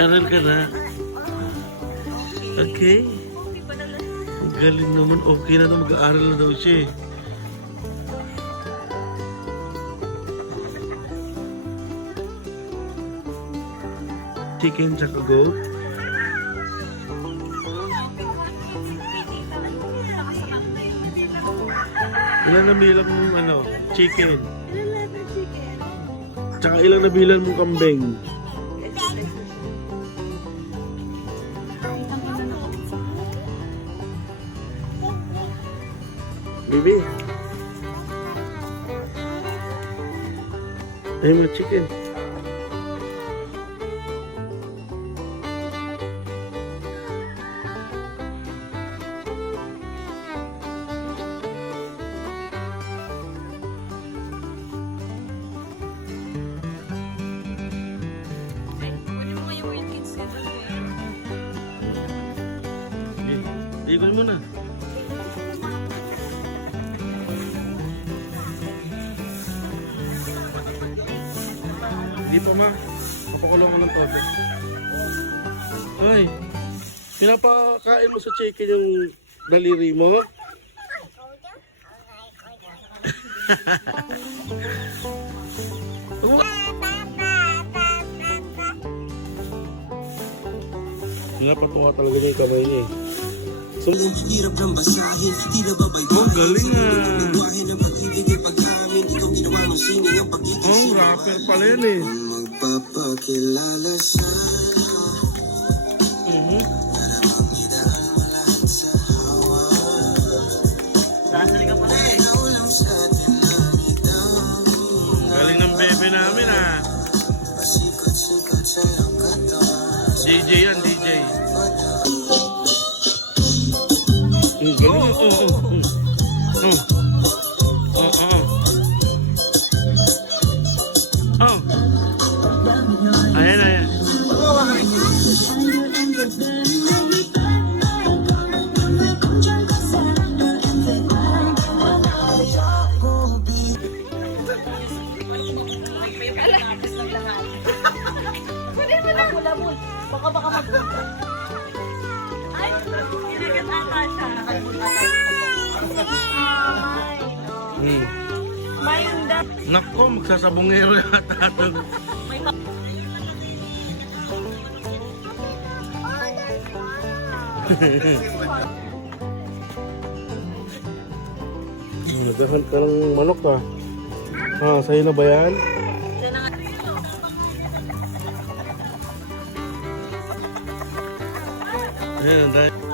Nag-aral ka na? Okay. Ang galing naman. Okay na na. Mag-aaral na daw siya eh. Chicken tsaka goat. Ilan na bilang mong ano? Chicken. Tsaka ilang nabilan mong kambing. Bibi. Ay mga chicken. Ikot mo na. Hindi pa ma. Kapakulong ko ng todo. Ay. Pinapakain mo sa chicken yung daliri mo? Pinapatuwa talaga niya yung kamay niya eh. So, hirap ng basahin, di na babaybahin. Oh, galing ah. Oh, rapper pala yan eh. Magpapakilala sana. Sasali ka pala eh. Galing ng bebe namin ah. DJ yan, DJ. Ayan, ayan. Baka mag-punta. Ay, kinagat ata siya. Mayunda. Nako, magsasabungero yata ito. Naghahan ka ng manok ah. Ah, sa'yo na ba yan? Ayan, dahil